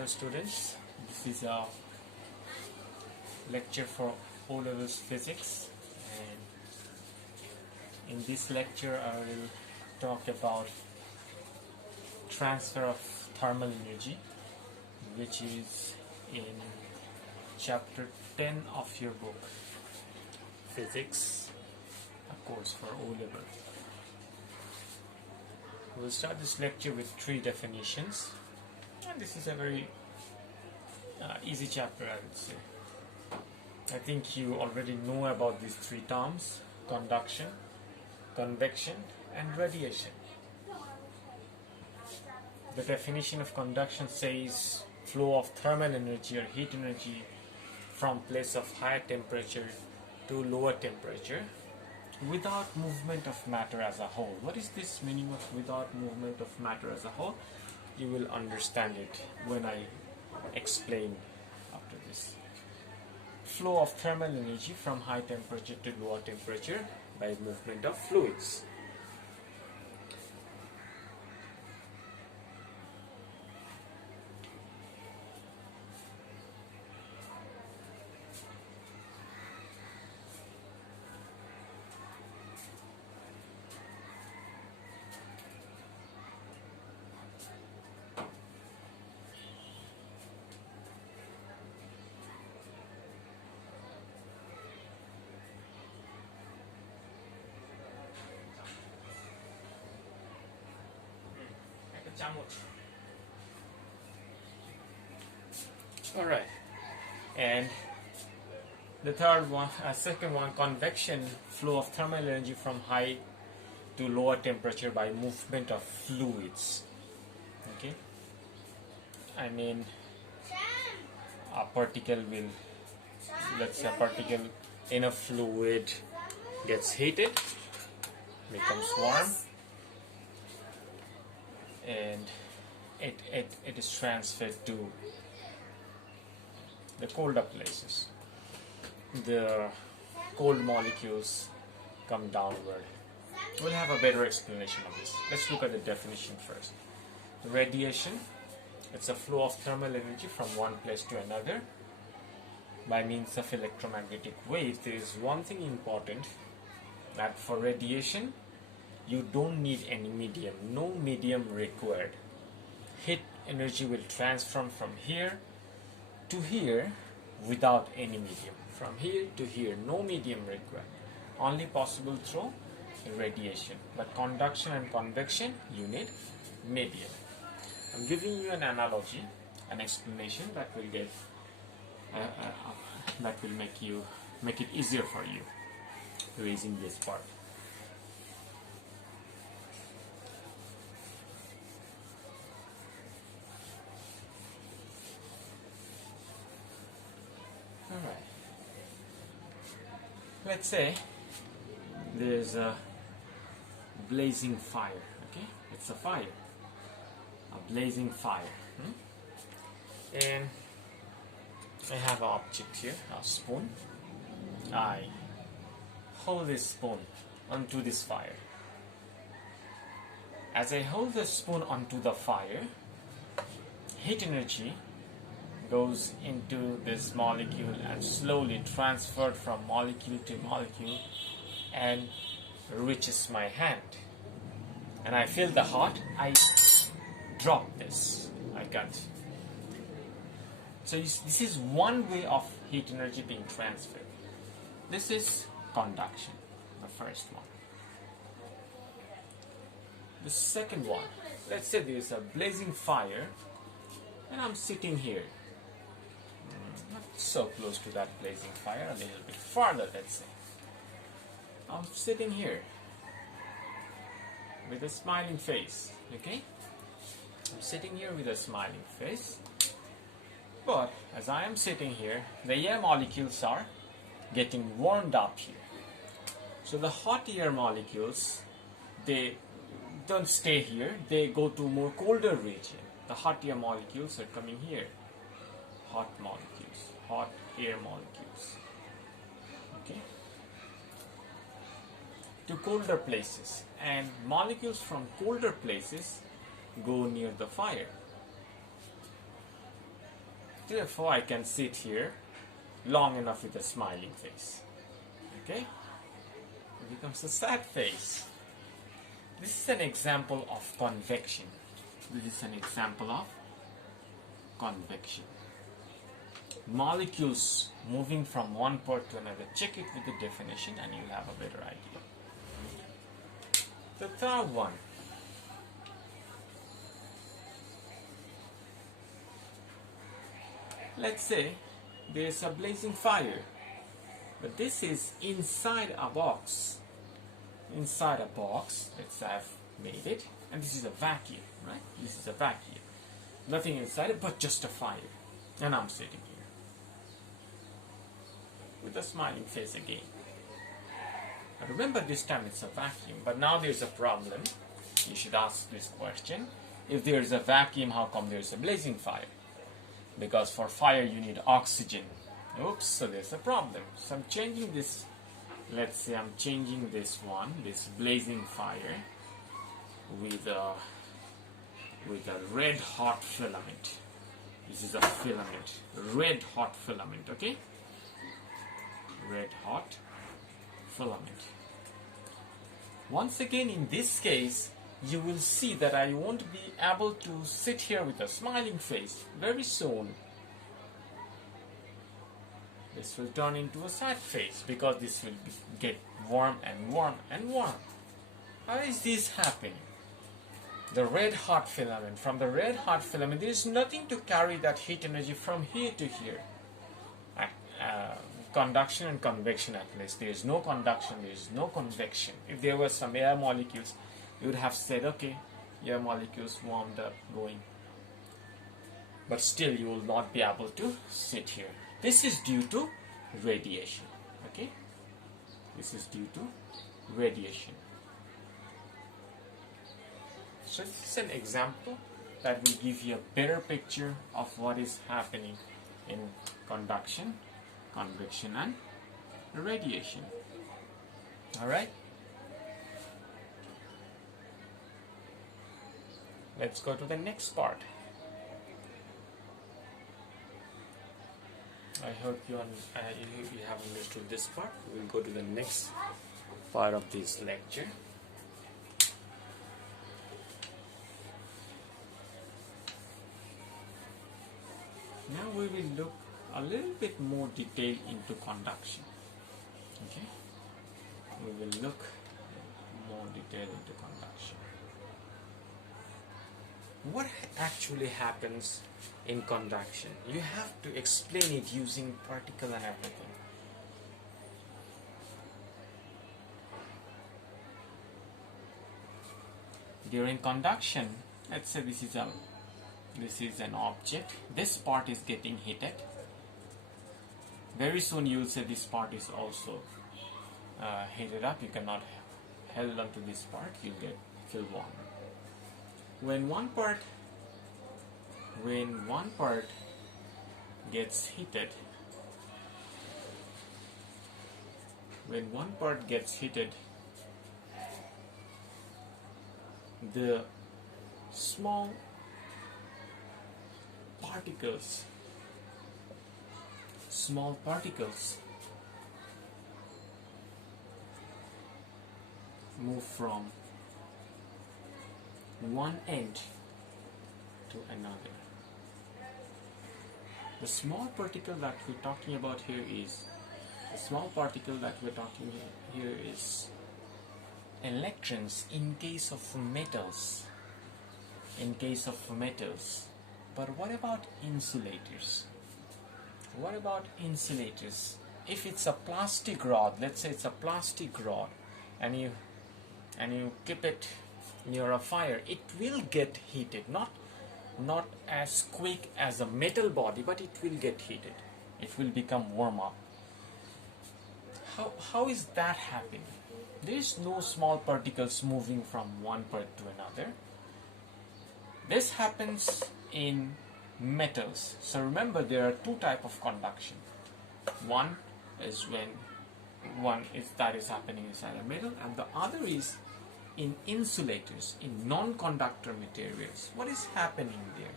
Hello students, this is a lecture for O-levels physics, and in this lecture I will talk about transfer of thermal energy, which is in chapter 10 of your book physics, a course for O-level. We will start this lecture with 3 definitions, and this is a very easy chapter, I would say. I think you already know about these 3 terms: conduction, convection and radiation. The definition of conduction says flow of thermal energy or heat energy from place of higher temperature to lower temperature without movement of matter as a whole. What is this meaning of without movement of matter as a whole? You will understand it when I explain after this. Flow of thermal energy from high temperature to lower temperature by movement of fluids. Alright, and the second one, convection, flow of thermal energy from high to lower temperature by movement of fluids. Okay, I mean a particle will, let's say a particle in a fluid gets heated, becomes warm, and it is transferred to the colder places. The cold molecules come downward. We'll have a better explanation of this. Let's look at the definition first. Radiation, it's a flow of thermal energy from one place to another by means of electromagnetic waves. There is one thing important, that for radiation you don't need any medium, no medium required. Heat energy will transfer from here to here without any medium. From here to here, no medium required. Only possible through radiation. But conduction and convection, you need medium. I'm giving you an analogy, an explanation that will get that will make it easier for you raising this part. Alright, let's say there's a blazing fire, okay? It's a fire, a blazing fire. And I have an object here, a spoon. I hold this spoon onto this fire. As I hold the spoon onto the fire, heat energy goes into this molecule and slowly transferred from molecule to molecule and reaches my hand. And I feel the hot, I drop this, I got. So this is one way of heat energy being transferred. This is conduction, the first one. The second one, let's say there is a blazing fire and I'm sitting here. Not so close to that blazing fire, a little bit farther, let's say. I'm sitting here with a smiling face, okay? I'm sitting here with a smiling face, but as I am sitting here, the air molecules are getting warmed up here. So the hot air molecules, they don't stay here, they go to more colder region. The hot air molecules are coming here. Hot molecules, hot air molecules, okay, to colder places, and molecules from colder places go near the fire. Therefore, I can sit here long enough with a smiling face. Okay? It becomes a sad face. This is an example of convection. This is an example of convection. Molecules moving from one part to another. Check it with the definition and you'll have a better idea. The third one. Let's say there's a blazing fire, but this is inside a box. Inside a box, let's say I've made it, and this is a vacuum, right? This is a vacuum. Nothing inside it but just a fire. And I'm sitting here with a smiling face again. Now remember, this time it's a vacuum, but now there's a problem. You should ask this question. If there's a vacuum, how come there's a blazing fire? Because for fire you need oxygen. Oops, so there's a problem. So I'm changing this. Let's say I'm changing this one, this blazing fire, with a red hot filament. This is a filament, red hot filament, okay? Red hot filament. Once again, in this case, you will see that I won't be able to sit here with a smiling face. Very soon, this will turn into a sad face because this will get warm and warm and warm. How is this happening? The red hot filament, from the red hot filament, there is nothing to carry that heat energy from here to here. Conduction and convection, at least. There is no conduction, there is no convection. If there were some air molecules, you would have said, okay, air molecules warmed up, going. But still, you will not be able to sit here. This is due to radiation. Okay? This is due to radiation. So this is an example that will give you a better picture of what is happening in conduction, convection, and radiation. Alright? Let's go to the next part. I hope you have understood this part. We'll go to the next part of this lecture. Now we will look a little bit more detail into conduction. Okay? We will look more detail into conduction. What actually happens in conduction? You have to explain it using particle and everything. During conduction, let's say this is an object. This part is getting heated. Very soon you will say this part is also heated up. You cannot hold on to this part. You will feel warm. When one part gets heated, the small particles move from one end to another. The small particle that we're talking about here is electrons in case of metals. But what about insulators? If it's a plastic rod, let's say it's a plastic rod, and you keep it near a fire, it will get heated. Not as quick as a metal body, but it will get heated. It will become warm up. How is that happening? There is no small particles moving from one part to another. This happens in metals. So remember, there are two types of conduction. One is that is happening inside a metal, and the other is in insulators, in non-conductor materials. What is happening there?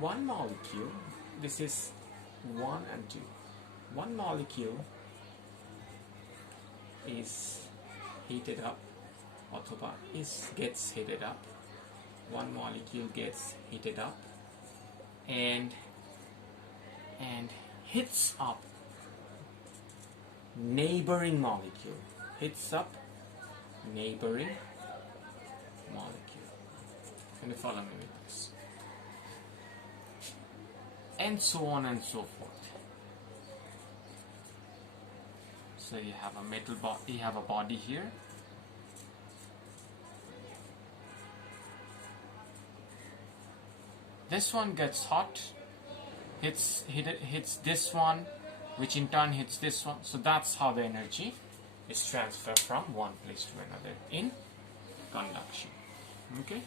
One molecule, this is 1 and 2. One molecule is heated up, or gets heated up. One molecule gets heated up and hits up neighboring molecule. Hits up neighboring molecule. Can you follow me with this? And so on and so forth. So you have a metal body, you have a body here. This one gets hot, hits this one, which in turn hits this one. So that's how the energy is transferred from one place to another in conduction. Okay?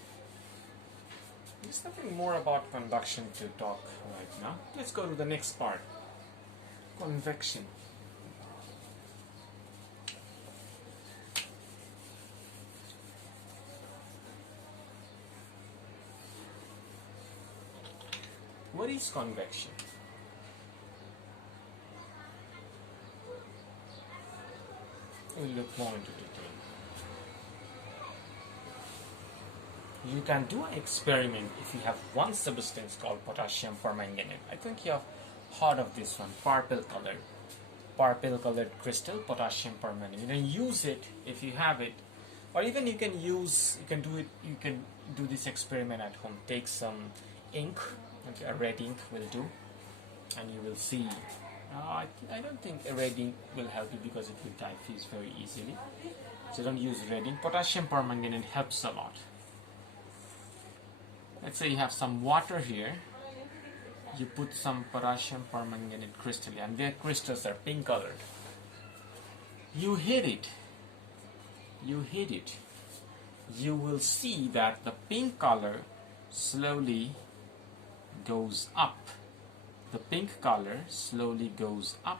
There's nothing more about conduction to talk right now. Let's go to the next part. Convection. What is convection? We'll look more into detail. You can do an experiment if you have one substance called potassium permanganate. I think you have heard of this one, purple colored crystal, potassium permanganate. You can use it if you have it, or even you can do this experiment at home. Take some ink, okay, a red ink will do, and you will see. I don't think a red ink will help you because it will diffuse very easily. So don't use red ink. Potassium permanganate helps a lot. Let's say you have some water here. You put some potassium permanganate crystal, and their crystals are pink colored. You hit it. You will see that the pink color slowly goes up. The pink color slowly goes up,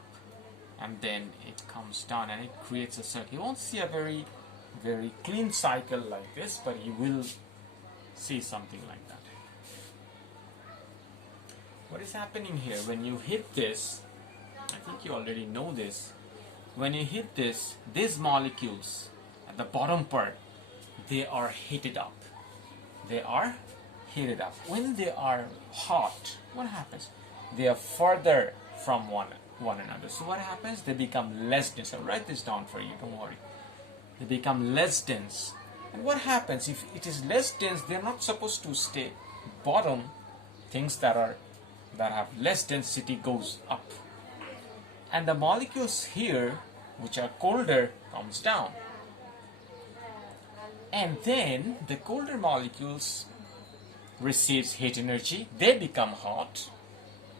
and then it comes down, and it creates a circle. You won't see a very, very clean cycle like this, but you will see something like that. What is happening here? When you hit this, I think you already know this. When you hit this, these molecules at the bottom part, they are heated up. They are heated up. When they are hot, what happens? They are further from one another. So what happens? They become less dense. I'll write this down for you, don't worry. They become less dense. And what happens? If it is less dense, they're not supposed to stay bottom. Things that have less density goes up. And the molecules here, which are colder, comes down. And then the colder molecules receives heat energy. They become hot.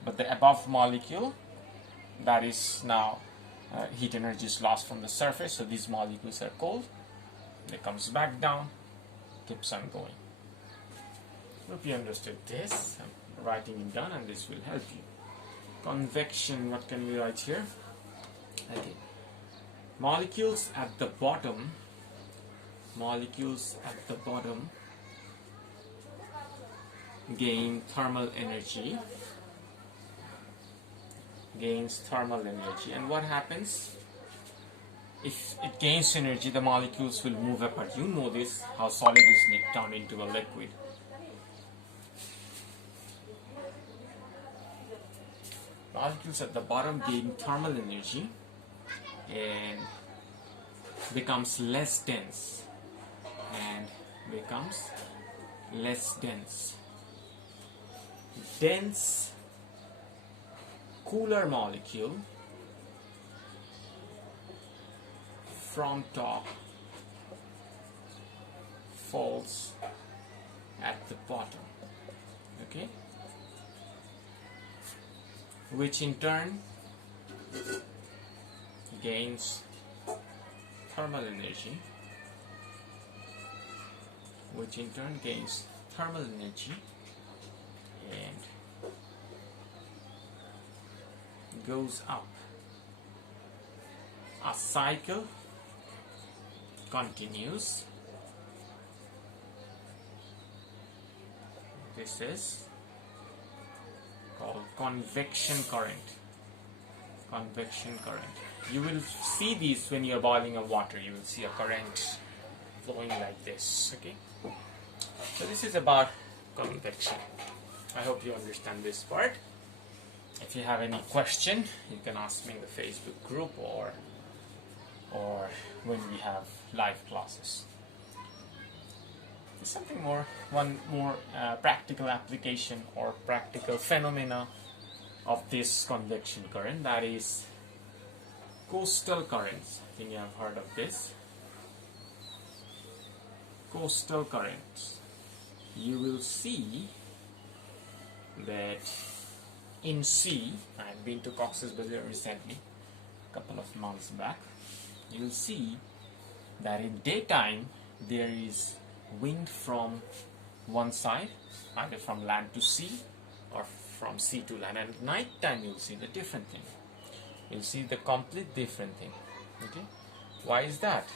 But the above molecule, that is now heat energy is lost from the surface, so these molecules are cold. It comes back down, keeps on going. Hope you understood this. I'm writing it down, and this will help you. Convection, what can we write here? Okay. Molecules at the bottom gain thermal energy. Gains thermal energy. And what happens? If it gains energy, the molecules will move apart. You know this, how solid is turned into a liquid. Molecules at the bottom gain thermal energy and becomes less dense. Dense, cooler molecule from top falls at the bottom, okay, which in turn gains thermal energy, and goes up. A cycle continues. This is called convection current. Convection current. You will see these when you are boiling a water. You will see a current flowing like this. Okay. So this is about convection. I hope you understand this part. If you have any question, you can ask me in the Facebook group or when we have live classes. There's something more, one more practical application or practical phenomena of this convection current, that is coastal currents. I think you have heard of this. Coastal currents. You will see that in sea, I have been to Cox's Bazar recently, a couple of months back. You will see that in daytime there is wind from one side, either from land to sea or from sea to land, and at night time you'll see the different thing. You'll see the complete different thing. Okay, why is that?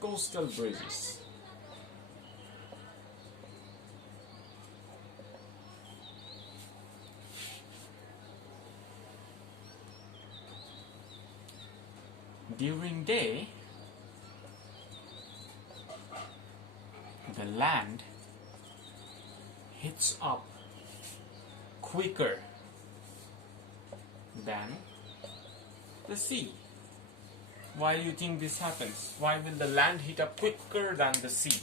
Coastal breezes. During day, the land hits up quicker than the sea. Why do you think this happens? Why will the land hit up quicker than the sea?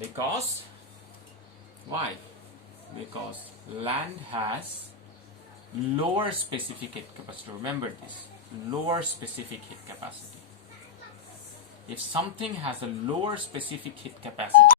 Because, why? Because land has lower specific heat capacity. Remember this, lower specific heat capacity. If something has a lower specific heat capacity,